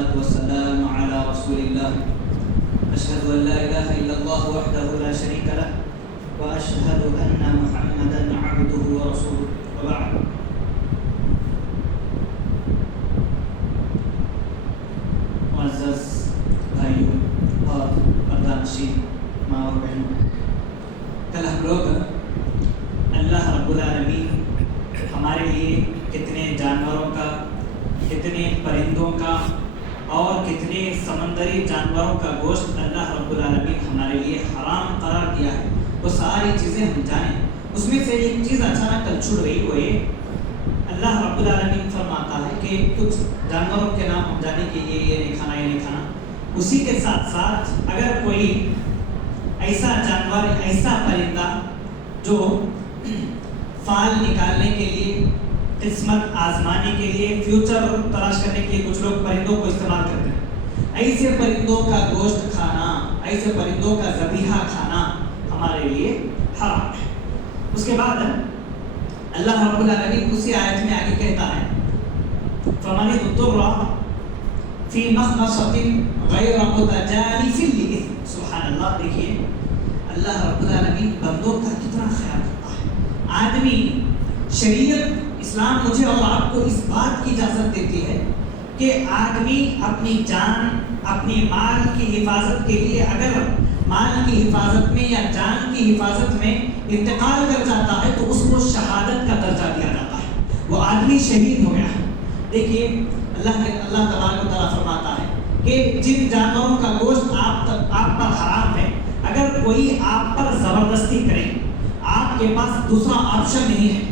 والصلاة والسلام على رسول الله أشهد أن لا إله إلا الله وحده لا شريك له وأشهد أن محمدا عبده ورسوله وبعد. معزز بھائیوں اور پردانشین ماں اور بہنوں، کل ہم لوگ اللہ رب العالمین ہمارے لیے کتنے جانوروں کا، کتنے پرندوں کا اور کتنے سمندری جانوروں کا گوشت اللہ رب العالمین ہمارے لیے حرام قرار دیا ہے، وہ ساری چیزیں ہم جانیں۔ اس میں سے ایک چیز اچانک کل چھوٹ گئی، وہ یہ اللہ رب العالمین فرماتا ہے کہ کچھ جانوروں کے نام ہم جانے کہ یہ نہیں کھانا، یہ نہیں کھانا۔ اسی کے ساتھ ساتھ اگر کوئی ایسا جانور، ایسا پرندہ جو فال نکالنے کے لیے، قسمت آزمانے کے لیے، فیوچر تلاش کرنے کے لیے کچھ لوگ پرندوں کو استعمال کرتے ہیں، ایسے پرندوں کا گوشت کھانا، ایسے پرندوں کا ذبیحہ کھانا ہمارے لیے حرام ہے۔ اس کے بعد اللہ رب العالمین اسی آیت میں آگے کہتا ہے فَمَنِ اضْطُرَّ فِي مَخْمَصَةٍ غَيْرَ مُتَجَانِفٍ لِإِثْمٍ۔ سبحان اللہ، دیکھیے اللہ رب العالمین بندوں کا کتنا خیال کرتا ہے۔ آدمی، شریعت اسلام مجھے اور آپ کو اس بات کی اجازت دیتی ہے کہ آدمی اپنی جان، اپنی مال کی حفاظت کے لیے اگر مال کی حفاظت میں یا جان کی حفاظت میں انتقال کر جاتا ہے تو اس کو شہادت کا درجہ دیا جاتا ہے، وہ آدمی شہید ہو گیا ہے۔ دیکھیے اللہ تبارک و تعالیٰ فرماتا ہے کہ جن جانوروں کا گوشت آپ پر حرام ہے، اگر کوئی آپ پر زبردستی کرے، آپ کے پاس دوسرا آپشن نہیں ہے،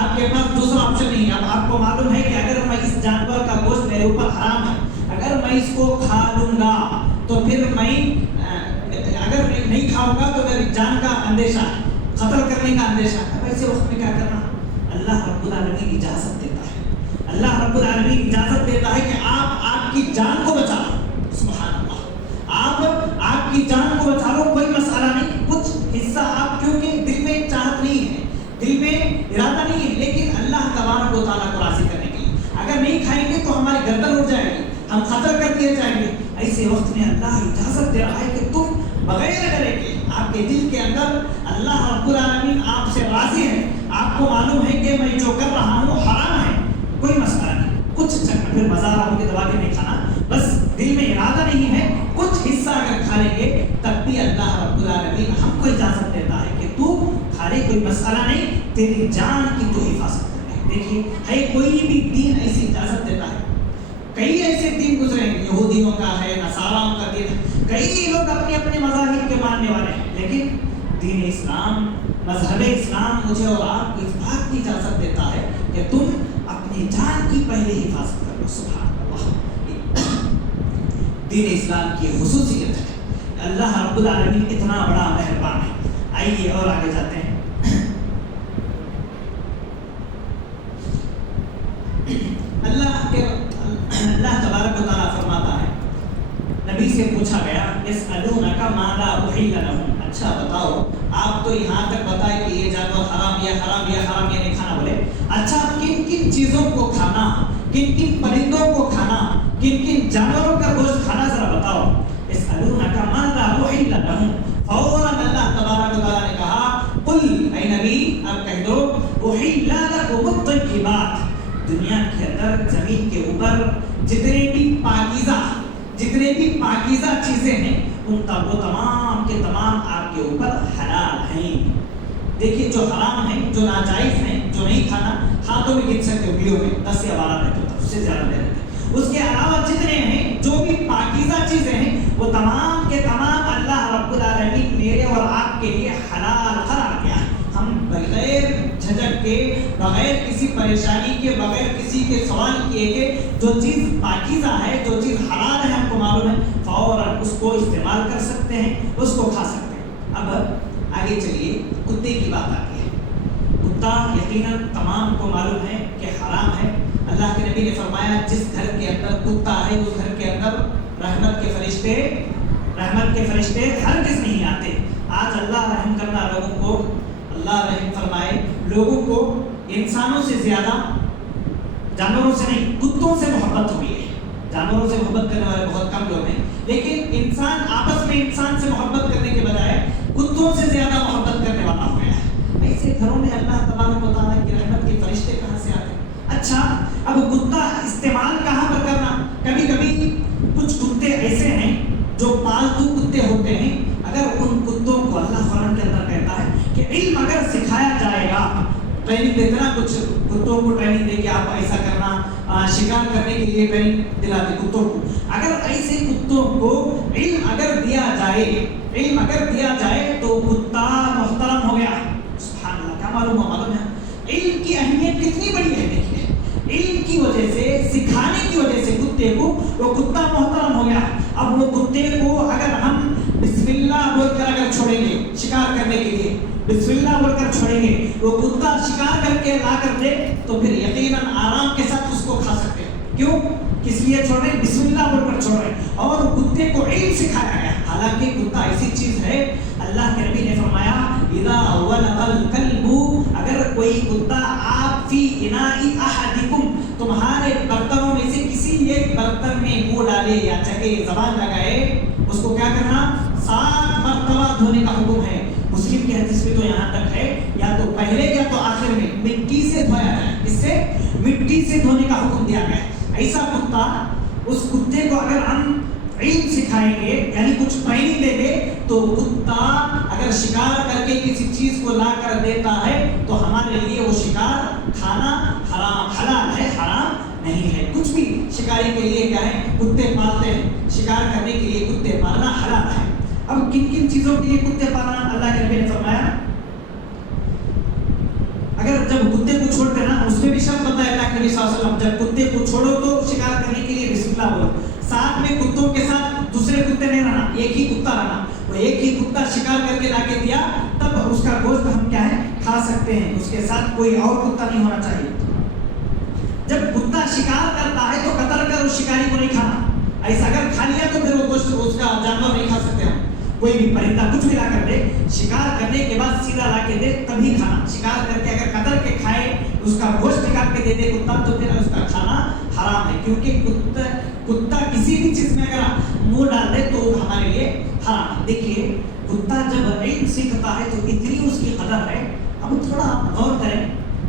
آپ کے پاس دوسرا آپشن نہیں ہے، اب آپ کو معلوم ہے کہ اگر میں اس جانور کا گوشت میرے اوپر حرام ہے، اگر میں اس کو کھا لوں گا تو پھر میں اگر نہیں کھاؤں گا تو میری جان کا اندیشہ ہے، قتل کرنے کا اندیشہ ہے۔ اب ایسے وقت میں کیا کرنا؟ اللہ رب العالمین اجازت دیتا ہے، اللہ رب العالمین اجازت دیتا ہے کہ آپ کی جان کو بچا لو۔ سبحان اللہ، آپ کی جان کو بچا لو، کوئی مسئلہ نہیں، کچھ حصہ آپ کیونکہ دل میں چاہت نہیں ہے، دل میں ارادہ نہیں ہے، لیکن اللہ تبارک و تعالیٰ کو راضی کرنے کے لیے اگر نہیں کھائیں گے تو ہماری گردن اڑ جائے گی، ہم قتل کر دیے جائیں گے۔ ایسے وقت میں اللہ اجازت دے رہا ہے کہ تم بغیر ڈرے کے، آپ کے دل کے اندر اللہ رب العالمین آپ سے راضی ہے، آپ کو معلوم ہے کہ میں جو کر رہا ہوں حرام ہے، کوئی مسئلہ نہیں، کچھ چکر پھر مزاروں کے دبا کے نہیں کھانا، بس دل میں ارادہ نہیں ہے، کچھ حصہ اگر کھا لیں گے تب بھی اللہ رب العالمین ہم کو اجازت دیتا ہے کہ تو کھا لے، کوئی مسئلہ نہیں، تیری جان کی تو حفاظت کرے۔ دیکھیے ہے کوئی بھی دین ایسی اجازت دیتا ہے، کئی ایسے دین گزرے ہیں، یہودیوں کا ہے، نصاراؤں کا دین ہے، کئی لوگ اپنے اپنے مذاہب کے ماننے والے ہیں، لیکن دین اسلام، مذہب اسلام مجھے اور آپ کو اس بات کی اجازت دیتا ہے کہ تم اپنی جان کی پہلے حفاظت کرو۔ سبحان اللہ، دین اسلام کی خصوصیت ہے، اللہ رب العالمین اتنا بڑا مہربان ہے۔ آئیے اور آگے جاتے ہیں۔ اللہ تبارک و تعالیٰ فرماتا ہے، نبی سے پوچھا گیا یسألونک ماذا احل لهم، اچھا بتاؤ، آپ تو یہاں تک بتائے کہ یہ جانور حرام، یہ حرام، یہ حرام، یہ نہیں کھانا، بولے اچھا کن کن چیزوں کو کھانا، کن کن پرندوں کو کھانا، کن کن جانوروں کا گوشت کھانا، ذرا بتاؤ۔ یسألونک ماذا احل لهم، فوراً اللہ تبارک و تعالیٰ نے کہا قل، اے نبی اب کہہ دو، احل لکم الطیبات، دنیا کے اندر، زمین کے اوپر جتنے بھی پاکیزہ چیزیں ہیں ان کا وہ تمام کے تمام آپ کے اوپر حلال ہیں۔ دیکھیے جو حرام ہیں، جو ناجائز ہیں، جو نہیں کھانا، ہاتھوں میں گن سکتے ہو، ویڈیو میں 10 یا 12 رہتے ہوتا، اس سے زیادہ نہیں رہتے۔ اس کے علاوہ جتنے ہیں، جو بھی پاکیزہ چیزیں ہیں، وہ تمام کے تمام اللہ رب العالمین میرے اور آپ کے لیے حلال قرار دیا ہے۔ ہم بغیر جھجک کے، بغیر کسی پریشانی کے، بغیر کسی کے سوال کیے کہ جو چیز پاکیزہ ہے، جو چیز حلال ہے، ہم کو معلوم ہے، فوراً اس کو استعمال کر سکتے ہیں، اس کو کھا سکتے ہیں۔ اب آگے چلیے، کتے کی بات آتی ہے۔ کتا یقیناً تمام کو معلوم ہے کہ حرام ہے۔ اللہ کے نبی نے فرمایا جس گھر کے اندر کتا ہے اس گھر کے اندر رحمت کے فرشتے ہرگز نہیں آتے۔ آج اللہ رحم کرنا لوگوں کو، اللہ رحم فرمائے، لوگوں کو انسانوں سے زیادہ، جانوروں سے نہیں، کتوں سے محبت ہوئی ہے۔ جانوروں سے محبت کرنے والے بہت کم لوگ ہیں، لیکن انسان آپس میں انسان سے محبت کرنے کے بجائے کتوں سے زیادہ محبت کرنے والا ہو گیا ہے۔ ایسے گھروں میں اللہ تبارک و تعالیٰ کی رحمت کے فرشتے کہاں سے آتے ہیں؟ اچھا، اب کتا استعمال کہاں پر کرنا؟ کبھی کبھی کچھ کتے ایسے ہیں جو پالتو کتے ہوتے ہیں، اگر ان کتوں کو اللہ قرآن کے اندر کہتا ہے کہ علم اگر سکھایا جائے گا، ٹریننگ دیتے نا، کچھ کتوں کو ٹریننگ دے کے آپ ایسا کرنا، شکار کرنے کے لیے ٹریننگ دلاتے کتوں کو، اگر ایسے کتوں کو علم اگر دیا جائے تو کتا محترم ہو گیا۔ سبحان اللہ، کیا معلوم ہے علم کی اہمیت کتنی بڑی ہے۔ دیکھیے علم کی وجہ سے، سکھانے کی وجہ سے کتے کو وہ کتا محترم ہو گیا۔ اب وہ کتے کو اگر ہم بسم اللہ بول کر اگر چھوڑیں گے شکار کرنے کے لیے، بسم اللہ بول کر چھوڑیں گے، وہ کتا شکار کر کے لا کر دے تو پھر یقیناً آرام کے ساتھ اس کو کھا سکتے ہیں۔ کیوں؟ کس لیے چھوڑ رہے ہیں؟ بسم اللہ بول کر چھوڑ رہے ہیں، اور کتے کو علم سکھایا گیا۔ حالانکہ کتا ایسی چیز ہے، اللہ کے نبی نے فرمایا اذا ولغ الکلب، اگر کوئی کتا آپ فی اناء احدکم، تمہارے برتنوں میں سے کسی ایک برتن میں منہ ڈالے یا چکے زبان لگائے، اس کو کیا کرنا؟ 7 مرتبہ دھونے کا حکم ہے۔ مسلم کی حدیث میں تو یہاں تک ہے یا تو پہلے یا تو آخر میں مٹی سے دھویا جائے، اس سے مٹی سے دھونے کا حکم دیا گیا ہے۔ ایسا کتا، اس کتے کو اگر ہم علم سکھائیں گے یعنی کچھ ٹریننگ دیں گے تو کتا اگر شکار کر کے کسی چیز کو لا کر دیتا ہے تو ہمارے لیے وہ شکار کھانا حلال ہے، حرام نہیں ہے۔ کچھ بھی شکاری کے لیے کیا ہے، کتے پالتے ہیں، شکار کرنے کے لیے کتے پالنا حلال ہے۔ اب کن کن چیزوں کے لیے کتے پالنا اللہ کے نبی نے فرمایا؟ اگر جب کتے کو چھوڑتے نا، اس میں بھی شرط بتایا اللہ کے نبی صلی اللہ علیہ وسلم، جب کتے کو چھوڑو تو شکار کرنے کے لیے بسم اللہ بولو، ساتھ میں کتوں کے ساتھ دوسرے کتے نہیں رہنا، ایک ہی کتا رہنا۔ وہ ایک ہی کتا شکار کر کے لا کے دیا تب اس کا گوشت ہم کیا ہے کھا سکتے ہیں، اس کے ساتھ کوئی اور کتا نہیں ہونا چاہیے۔ جب کتا شکار کرتا ہے تو قتل کر اس شکاری کو نہیں کھانا، ایسا اگر کھا لیا تو پھر وہ گوشت اس کا جانور نہیں کھا سکتے ہم۔ کوئی بھی پرندہ کچھ بھی لا کر دے، شکار کرنے کے بعد سیدھا لا کے دے تبھی کھانا۔ شکار کر کے اگر قتل کے کھائے، اس کا گوشت نکال کے دے دے کتا، تو پھر اس کا کھانا حرام ہے، کیونکہ کتا کسی بھی چیز میں اگر منہ ڈال دے تو ہمارے لیے حرام ہے۔ دیکھیے کتا جب علم سیکھتا ہے تو اتنی اس کی قدر ہے۔ اب تھوڑا غور کریں،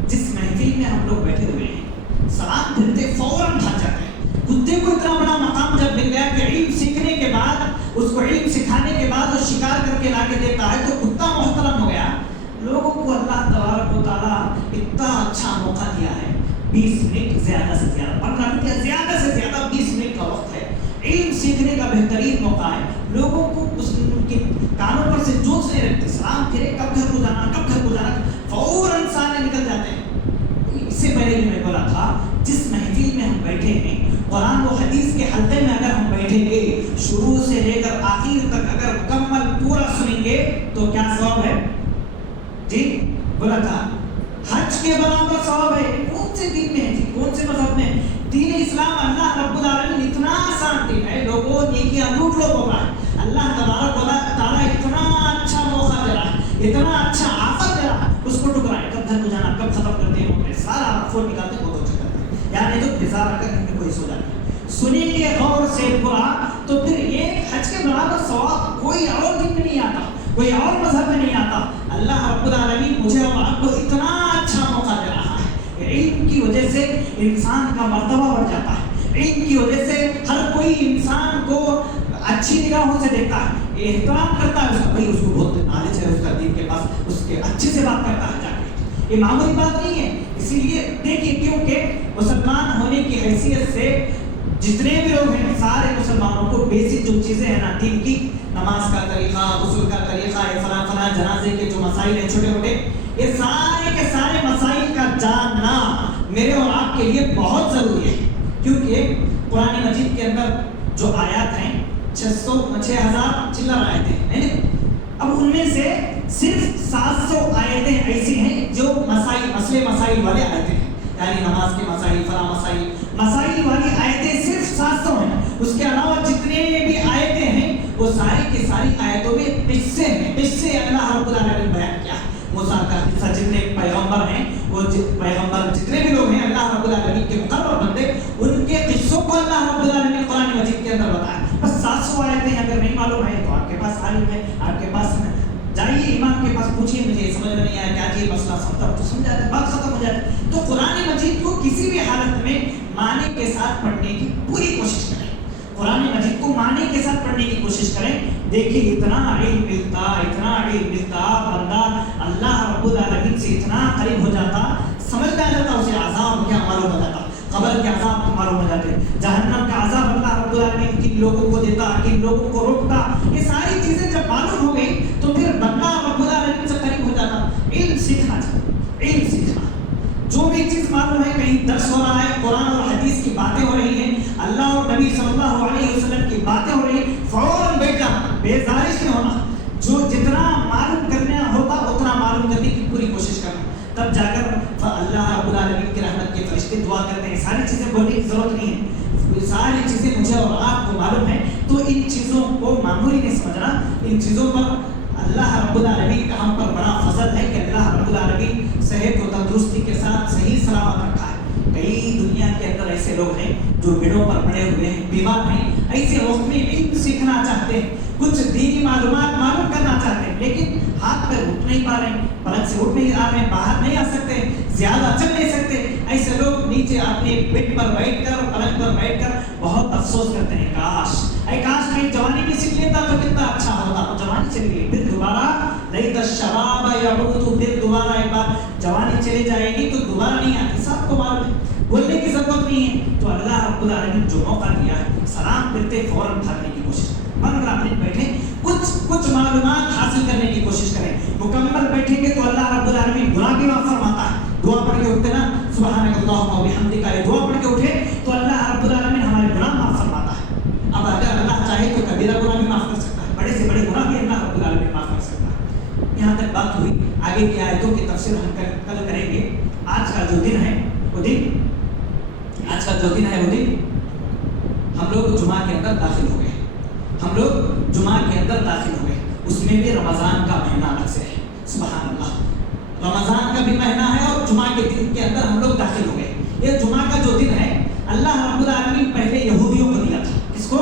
جس محفل میں ہم لوگ بیٹھے ہوئے ہیں، سلام پھرتے فوراً بھاگ جاتے ہیں۔ کتے کو اتنا بڑا مقام جب مل گیا کہ علم سیکھنے کے بعد، اس کو علم سکھانے کے بعد وہ شکار کر کے لا کے دیتا ہے تو کتا محترم ہو گیا۔ لوگوں کو اللہ تبارک و تعالیٰ اتنا اچھا موقع دیا ہے، 20 منٹ زیادہ سے زیادہ، 15 منٹ زیادہ سے زیادہ 20 منٹ کا وقت ہے، علم سیکھنے کا بہترین موقع ہے۔ لوگوں کو ان کے کانوں پر سے جوش نہیں رکھتے، سلام پھرے کب گھر کو جانا، کب گھر کو جانا، فوراً سارے نکل جاتے ہیں۔ اس سے پہلے بھی میں بولا تھا، جس محفل میں ہم بیٹھے ہیں، قرآن و حدیث کے حلقے میں اگر ہم بیٹھیں گے، شروع سے لے کر آخر تک اگر مکمل پورا سنیں گے تو کیا ثواب ہے؟ جی بولا تھا حج کے برابر ثواب ہے۔ کون سے دین میں ہے جی، کون سے مذہب میں؟ دین اسلام اللہ رب العالمین اتنا آسان دین ہے، لوگوں نیکیاں لوٹ لو ہو رہا ہے۔ اللہ تبارک و تعالیٰ اتنا اچھا موقع دے رہا ہے، اتنا اچھا آفر دے رہا ہے، اس کو ٹکرائے، کب گھر کو جانا، کب ختم کرتے ہیں، سارا فون نکالتے بہت اچھا کرتے ہیں، یعنی تو ہزار اگر گھر میں کوئی سو جاتا ہے۔ سنیں گے غور سے پورا تو پھر ایک حج کے برابر ثواب کوئی اور دین میں نہیں آتا، کوئی اور مذہب میں نہیں آتا۔ اللہ رب العالمین مجھے اور آپ کو اتنا اچھا موقع دے رہا ہے۔ علم کی وجہ سے انسان کا مرتبہ بڑھ جاتا ہے، علم کی وجہ سے ہر کوئی انسان کو اچھی نگاہوں سے دیکھتا ہے، احترام کرتا ہے اس کا، بھائی اس کو بہت نالج ہے، اس کا دین کے پاس، اس کے اچھے سے بات کرتا ہے جا کے۔ یہ معمولی بات نہیں ہے۔ اسی لیے دیکھیے، کیونکہ مسلمان ہونے کی حیثیت سے جتنے بھی لوگ ہیں، سارے مسلمانوں کو بیسک جو چیزیں ہیں نا دین کی، نماز کا طریقہ، غسل کا طریقہ، فلاں فلاں جنازے کے جو مسائل ہیں چھوٹے موٹے، یہ سارے کے سارے مسائل کا جاننا میرے اور آپ کے لیے بہت ضروری ہے۔ کیونکہ قرآن مجید کے اندر جو آیات ہیں 6000 چلر آیتیں ہیں، اب ان میں سے صرف 700 آیتیں ایسی ہیں جو مسائل والے آیتیں ہیں، یعنی نماز کے مسائل، فلاں مسائل والی آیتیں صرف 700 ہیں۔ اس کے علاوہ جتنے بھی آیتیں ہیں وہ ساری کی ساری آیتوں میں قصے ہیں، قصے اللہ رب العالمین نے بیان کیا ہے۔ موسیٰ کا قصہ، جتنے پیغمبر ہیں، وہ پیغمبر جتنے بھی لوگ ہیں اللہ رب العالمین کے مقرر بندے، ان کے قصوں کو اللہ رب العالمین امام کے پاس پوچھیے مجھے سمجھ میں نہیں آیا کیا چیز مسئلہ سمجھا تو سمجھا جائے، بات ختم ہو جائے. تو قرآن مجید کو کسی بھی حالت میں معنی کے ساتھ پڑھنے کی پوری کوشش کریں. قرآن مجید کو معنی کے ساتھ پڑھنے کی کوشش کریں. دیکھیے اتنا علم ملتا بندہ اللہ رب العالمین سے اتنا قریب ہو جاتا، سمجھ میں آ جاتا، اسے عذاب کیا معلوم ہو جاتا، قبر کے عذاب معلوم ہو جاتے، جہنم کا عذاب اللہ رب العالمین کن لوگوں کو دیتا، کن لوگوں کو روکتا. یہ ساری چیزیں جب معلوم ہو گئی تو پھر بندہ رب العالمین سے قریب ہو جاتا. علم سیکھنا چاہیے، علم سیکھنا. جو بھی چیز معلوم ہے، کہیں درس ہو رہا ہے، قرآن اور حدیث کی باتیں ہو رہی ہیں، اللہ اور نبی صلی اللہ علیہ وسلم کی باتیں ہو رہی ہیں، فوراً بیٹھ جانا، بیزارش نہیں ہونا. جو جتنا معلوم کرنا ہوتا اتنا معلوم کرنے کی پوری کوشش کرنا. تب جا کر اللہ رب العالمین کی رحمت کے فرشتے دعا کرتے ہیں. ساری چیزیں بولنے کی ضرورت نہیں ہے، ساری چیزیں مجھے اور آپ کو معلوم ہے. تو ان چیزوں کو معمولی نہیں سمجھنا. ان چیزوں پر اللہ رب العالمین کا ہم پر بڑا فضل ہے کہ اللہ رب العالمین صحت و تندرستی کے ساتھ صحیح سلامت رکھا ہے. کئی دنیا کے اندر ایسے لوگ ہیں جو بیڑوں پر پڑے ہوئے ہیں، بیمار ہیں، ایسے وقت میں علم سیکھنا چاہتے ہیں، کچھ دینی معلومات معلوم کرنا چاہتے ہیں، لیکن ہاتھ پہ اٹھ نہیں پا رہے ہیں، پلنگ سے اٹھ نہیں آ رہے ہیں، باہر نہیں آ سکتے، زیادہ چل نہیں سکتے. ایسے لوگ نیچے اپنے بیڈ پر بیٹھ کر، پلنگ پر بیٹھ کر بہت افسوس کرتے ہیں، کاش میں جوانی میں سیکھ لیتا تو کتنا اچھا ہوتا. جوانی چلی گئی، پھر دوبارہ لیت الشباب یعود، پھر دوبارہ ایک بار جوانی چلی جائے گی تو دوبارہ نہیں آتی. سب کو معلوم ہے، بولنے کی ضرورت نہیں ہے. تو اللہ رب العالمین جو موقع دیا ہے، سلام کرتے فوراً بھاگنے کی کوشش کریں. 15 منٹ بیٹھیں، کچھ معلومات حاصل کرنے کی کوشش کریں. مکمل بیٹھیں گے تو اللہ رب العالمین گناہ بھی معاف فرماتا ہے. دعا پڑھ کے اٹھتے نا، سبحانک اللہم و بحمدک، یہ دعا پڑھ کے اٹھے تو اللہ رب العالمین ہمارے گناہ معاف فرماتا ہے. اب اگر اللہ چاہے تو کبیرہ گناہ بھی معاف کر سکتا ہے، بڑے سے بڑے گناہ بھی اللہ رب العالمین معاف کر سکتا ہے. یہاں تک بات ہوئی. آگے کی آیتوں کی تفسیر ہم کل کریں گے. آج کا جو دن ہے وہ دن ہم لوگ جمعہ کے اندر داخل ہو گئے. اس میں بھی رمضان کا مہینہ الگ سے ہے. سبحان اللہ، رمضان کا بھی مہینہ ہے اور جمعہ کے دن کے اندر ہم لوگ داخل ہو گئے. یہ جمعہ کا جو دن ہے اللہ رب العالمین پہلے یہودیوں کو دیا تھا. کس کو؟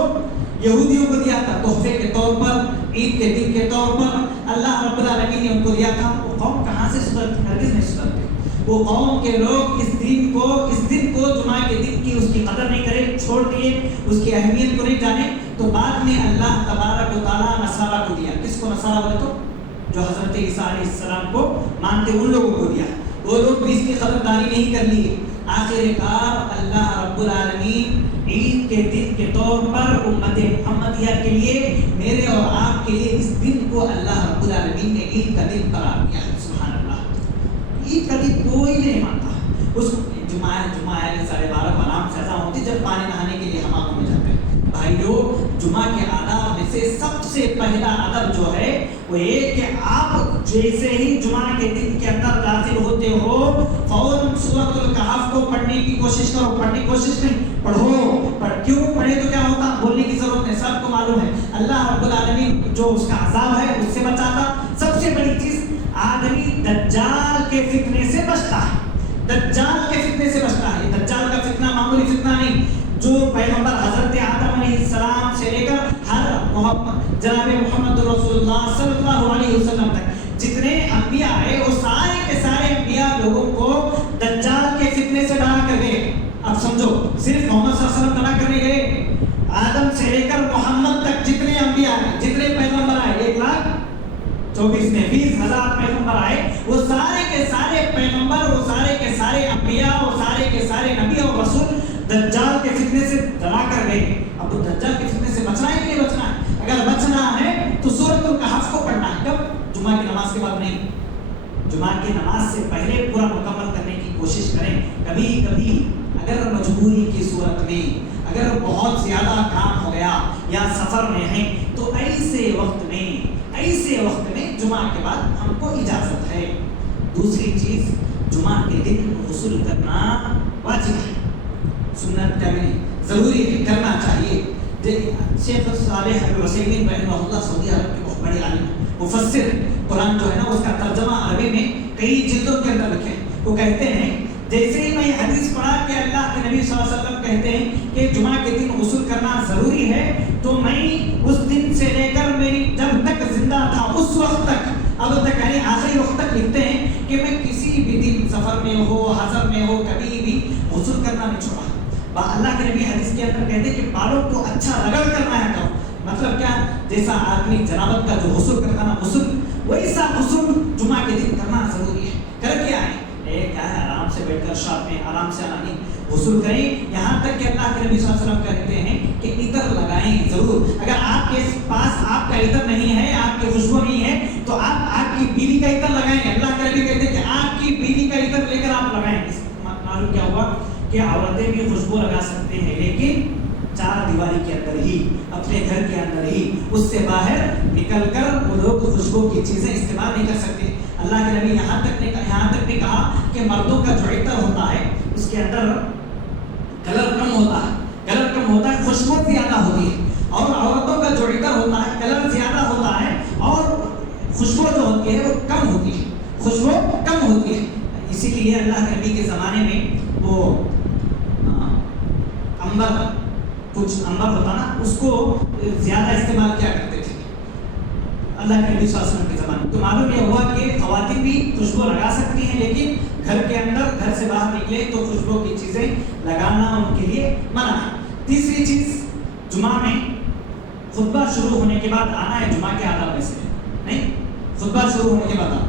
یہودیوں کو دیا تھا، تحفے کے طور پر، عید کے دن کے طور پر اللہ رب العالمین نے ان کو دیا تھا. وہ قوم کہاں سے سدھرتی؟ ہرگز نہیں سدھرتے. وہ قوم کے لوگ اس دن کو جمعہ کے دن کی اس کی قدر نہیں کرے، چھوڑ دیے، اس کی اہمیت کو نہیں جانے. تو بعد میں اللہ تبارک و تعالیٰ نصارہ کو دیا. کس کو نصارہ بولے؟ تو جو حضرت عیسیٰ علیہ السلام کو مانتے ان لوگوں کو دیا. وہ لوگ بھی اس کی خبرداری نہیں کر لی. آخر کار اللہ رب العالمین عید کے دن کے طور پر امت محمدیہ کے لیے، میرے اور آپ کے لیے اس دن کو اللہ رب العالمین نے عید کا دن قرار دیا. سبحان اللہ. عید کا دن کوئی نہیں مانتا. اس جمعہ 12:30 کو نام سزا ہوتی جب پانی نہانے کے لیے حماموں میں جاتے ہیں. بھائیو، جمعہ کے آداب میں سے سب سے پہلا ادب جو ہے وہ یہ کہ آپ جیسے ہی جمعہ کے دن کے اندر داخل ہوتے ہو فوراً سورۃ الکہف کو پڑھنے کی کوشش کرو. پڑھنے کی کوشش نہیں، پڑھو. کیوں پڑھے تو کیا ہوتا؟ بولنے کی ضرورت نہیں، سب کو معلوم ہے. اللہ رب العالمین جو اس کا عذاب ہے اس سے بچاتا. سب سے بڑی چیز، آدمی دجال کے فتنے سے بچتا ہے. دجال کے فتنے سے بچتا ہے. دجال کا فتنہ معمولی فتنہ نہیں. جو پیغمبر حضرت آدم علیہ السلام سے لے کر ہر جناب محمد رسول اللہ صلی اللہ علیہ وسلم تک جتنے انبیاء آئے وہ سارے کے سارے انبیاء لوگوں کو دجال کے فتنے سے ڈرا کر گئے. اب سمجھو، صرف محمد صلی اللہ علیہ وسلم ڈرا کرنے گئے، آدم سے لے کر محمد تک جتنے انبیاء آئے، جتنے پیغمبر آئے، 1,24,000 میں 20,000 پیغمبر آئے، وہ سارے کے سارے پیغمبر، وہ سارے کے سارے انبیاء، وہ سارے کے سارے نبی اور رسول دجال کے فتنے سے ڈرا کر گئے. اب وہ دجال کے فتنے سے بچنا ہے کہ نہیں بچنا ہے؟ اگر بچنا ہے تو سورۃ الکہف کو پڑھنا ہے. کب؟ جمعہ کی نماز کے بعد نہیں، جمعہ کی نماز سے پہلے پورا مکمل کرنے کی کوشش کریں. کبھی کبھی اگر مجبوری کی صورت میں، اگر بہت زیادہ کام ہو گیا یا سفر میں ہیں تو ایسے وقت میں جمعہ کے بعد ہم کو اجازت ہے. دوسری چیز، جمعہ کے دن غسل کرنا واجب ہے، سنت کا نہیں، ضروری ہے، کرنا چاہیے. شیخ صالح العثیمین رحمہ اللہ سعودی عرب کے بہت بڑے عالم مفسر، قرآن جو ہے نا اس کا ترجمہ عربی میں کئی جلدوں کے اندر لکھے. وہ کہتے ہیں جیسے ہی میں یہ حدیث پڑھا کہ اللہ کے نبی صلی اللہ علیہ وسلم کہتے ہیں کہ جمعہ کے دن غسل کرنا ضروری ہے، تو میں اس دن سے لے کر میری جب تک زندہ تھا اس وقت تک اب تک یعنی آخری وقت تک لکھتے ہیں کہ میں کسی بھی دن سفر میں ہو حضر میں ہو کبھی بھی غسل کرنا نہیں چھوڑا. اللہ کے نبی حدیث کے اندر کہتے ہیں کہ بالوں کو اچھا رگڑ کر نہایا کرو. مطلب کیا؟ جیسا آدمی جنابت کا جو غسل کرتا نا غسل ویسا غسل جمعہ کے دن کرنا ضروری ہے. کر کے آئیں کیا ہے آرام سے بیٹھ کر شاپ میں آرام سے آنا نہیں غسل کریں. یہاں تک کہ اللہ کے نبی صلی اللہ علیہ وسلم کہتے ہیں کہ عطر لگائیں ضرور. اگر آپ کے پاس آپ کا عطر نہیں ہے آپ کی خوشبو نہیں ہے تو آپ کی بیوی کا عطر لگائیں. اللہ کے نبی کہتے ہیں کہ آپ کی بیوی کا عطر لے کر آپ لگائیں. معلوم کیا ہوا کہ عورتیں بھی خوشبو لگا سکتے ہیں لیکن چار دیواری کے اندر ہی اپنے گھر کے اندر ہی. اس سے باہر نکل کر وہ لوگ خوشبو کی چیزیں استعمال نہیں کر سکتے. اللہ کے نبی یہاں تک نے کہا کہ مردوں کا جو عطر ہوتا ہے اس کے اندر کلر کم ہوتا ہے خوشبو زیادہ ہوتی ہے. اور عورتوں کا جو عطر ہوتا ہے کلر زیادہ ہوتا ہے اور خوشبو جو ہوتی ہے وہ کم ہوتی ہے. اسی لیے اللہ کے نبی کے زمانے میں وہ کچھ انبر ہوتا نا اس کو زیادہ استعمال کیا کرتے تھے اللہ کے نبی صلی اللہ علیہ وسلم کے زمانے میں. تو معلوم یہ ہوا کہ خواتین بھی خوشبو لگا سکتی ہیں لیکن گھر کے اندر گھر سے باہر نکلے تو خوشبو کی چیزیں لگانا ان کے لیے منع ہے. تیسری چیز جمعہ میں خطبہ شروع ہونے کے بعد آنا ہے. جمعہ کے آداب میں سے نہیں خطبہ شروع ہونے کے بعد آنا.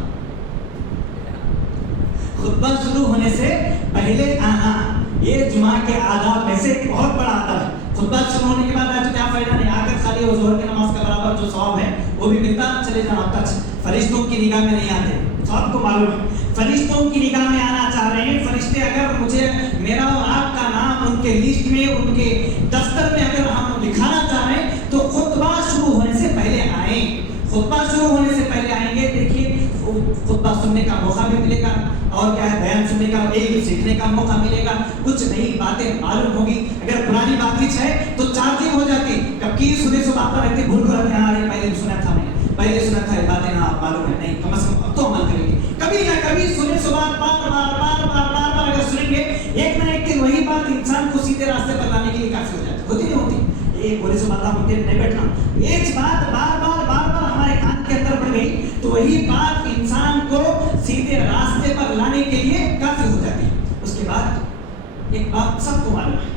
خطبہ شروع ہونے سے پہلے آنا یہ جمعہ کے آداب میں سے ایک بہت بڑا آداب ہے. خطبہ شروع ہونے کے بعد آج کیا فائدہ نہیں آ کر خالی وہ ظہر کی نماز کا برابر جو ثواب ہے وہ بھی ملتا چلے جانا ہوتا. فرشتوں کی نگاہ میں نہیں آتے. سب کو معلوم ہے فرشتوں کی نگاہ میں آنا چاہ رہے ہیں. فرشتے اگر مجھے میرا اور آپ کا نام ان کے لسٹ میں ان کے دفتر میں اگر ہم لکھانا چاہ رہے ہیں تو خطبہ شروع ہونے سے پہلے آئیں. خطبہ شروع ہونے سے پہلے آئیں گے. دیکھیے خطبہ سننے کا موقع بھی ملے گا اور کیا ہے بیان سننے کا علم سیکھنے کا موقع ملے گا. کچھ نئی باتیں معلوم ہوگی. اگر پرانی بات ہے تو چارجنگ ہو جاتی. کب کی سنے سو بات رہتی بھول کر رہتے ہیں پہلے سنا تھا یہ باتیں نا معلوم ہے نہیں کم از کم اب تو عمل کریں گے. کبھی نہ کبھی سنے سو بات بار اگر سنیں گے ایک نہ ایک دن وہی بات انسان کو سیدھے راستے پر لانے کے لیے کافی ہو جاتی. ہوتی نہیں ہوتی ایک بولے سو بات آپ نہیں بیٹھنا ایک بات بار ہمارے کان کے اندر پڑ گئی تو وہی بات انسان کو سیدھے راستے پر لانے کے لیے کافی ہو جاتی ہے. اس کے بعد ایک بات سب کو معلوم ہے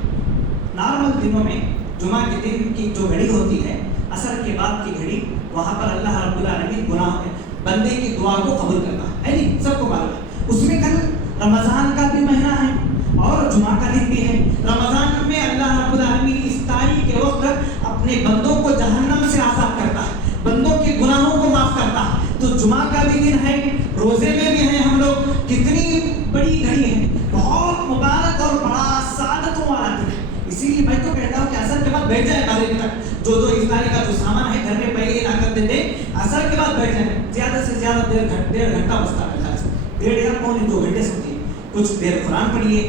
نارمل دنوں میں جمعہ کے دن کی جو گھڑی ہوتی ہے عصر کے بعد کی گھڑی وہاں پر اللہ رب العالمین گناہ بندے کی دعا کو قبول کرتا ہے نہیں سب کو معلوم ہے. اس میں کل رمضان کا بھی مہینہ ہے اور جمعہ کا دن بھی ہے. رمضان میں اللہ رب العالمین افطاری کے وقت اپنے بندوں کو جہنم سے آزاد کرتا ہے بندوں کے گناہوں کو معاف کرتا ہے. تو جمعہ کا بھی دن ہے روزے میں بھی ہیں ہم لوگ. کتنی بڑی گھڑی ہے بہت مبارک اور بڑا سعادتوں والا دن ہے. اسی لیے میں تو کہتا ہوں کہ عصر کے بعد بیٹھ جائیں مغرب تک جو افطاری کا جو سامان ہے گھر میں پہلے لا کر دیتے عصر کے بعد بیٹھ جائیں. زیادہ سے زیادہ ڈیڑھ گھنٹہ بستا ہے ڈیڑھ یا پونے 2 گھنٹے سے ہوتی ہے. کچھ دیر قرآن پڑھیے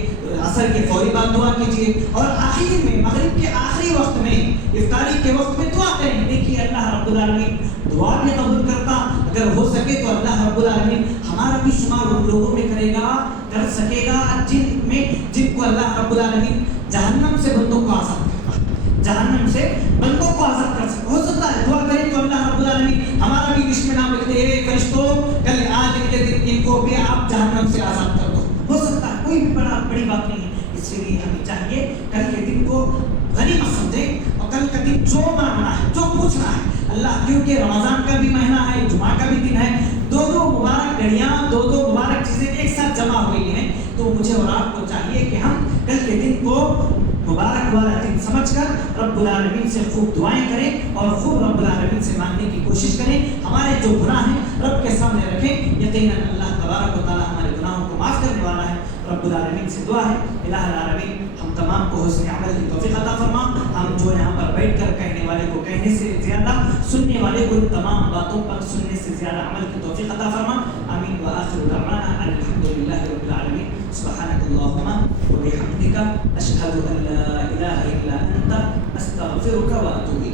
عصر کے فوری بعد دعا کیجیے اور آخر میں مغرب کے آخری وقت میں افطاری کے وقت میں دعا کریں. دیکھیے اللہ رب العالمین دعا بھی قبول کرتا. اگر ہو سکے تو اللہ رب العالمین ہمارا بھی شمار ان لوگوں میں کرے گا کر سکے گا جن کو اللہ رب العالمین جہنم سے بندوں کو آزاد کرتا جہنم سے بندوں کو آزاد کر سکتا. ہو سکتا ہے دعا کریں تو اللہ رب العالمین ہمارا بھی لسٹ میں نام لکھتے ہیں فرشتوں کل آج ان کے دن ان کو بھی آپ جہنم سے آزاد کر دو. ہو سکتا ہے کوئی بھی بڑی بات نہیں ہے. اس لیے ہمیں چاہیے کل کے دن کو غنیمت سمجھیں اور کل کا دن جو مانگنا ہے جو پوچھنا ہے اللہ کیونکہ رمضان کا بھی مہینہ ہے جمعہ کا بھی دن ہے. دو مبارک گھڑیاں دو مبارک چیزیں ایک ساتھ جمع ہوئی ہیں. تو مجھے اور آپ کو چاہیے کہ ہم کل کے دن کو مبارک والا دن سمجھ کر رب العالمین سے خوب دعائیں کریں اور خوب رب العالمین سے مانگنے کی کوشش کریں. ہمارے جو گناہ ہیں رب کے سامنے رکھیں. یقیناً اللہ تبارک و تعالی ہمارے گناہوں کو معاف کرنے والا ہے. رب العالمین سے دعا ہے الہ العالمین ہم تمام کو حسن عمل کی توفیق عطا فرما. ہم جو یہاں پر بیٹھ کر کہنے والے کو کہنے سے زیادہ سننے والے کو تمام باتوں پر سننے سے زیادہ عمل کی توفیق عطا فرما. آمین وآخر دعوانا الحمدللہ رب العالمین. سبحانك اللهم وبحمدك أشهد أن لا إله إلا أنت أستغفرك وأتوب إليك.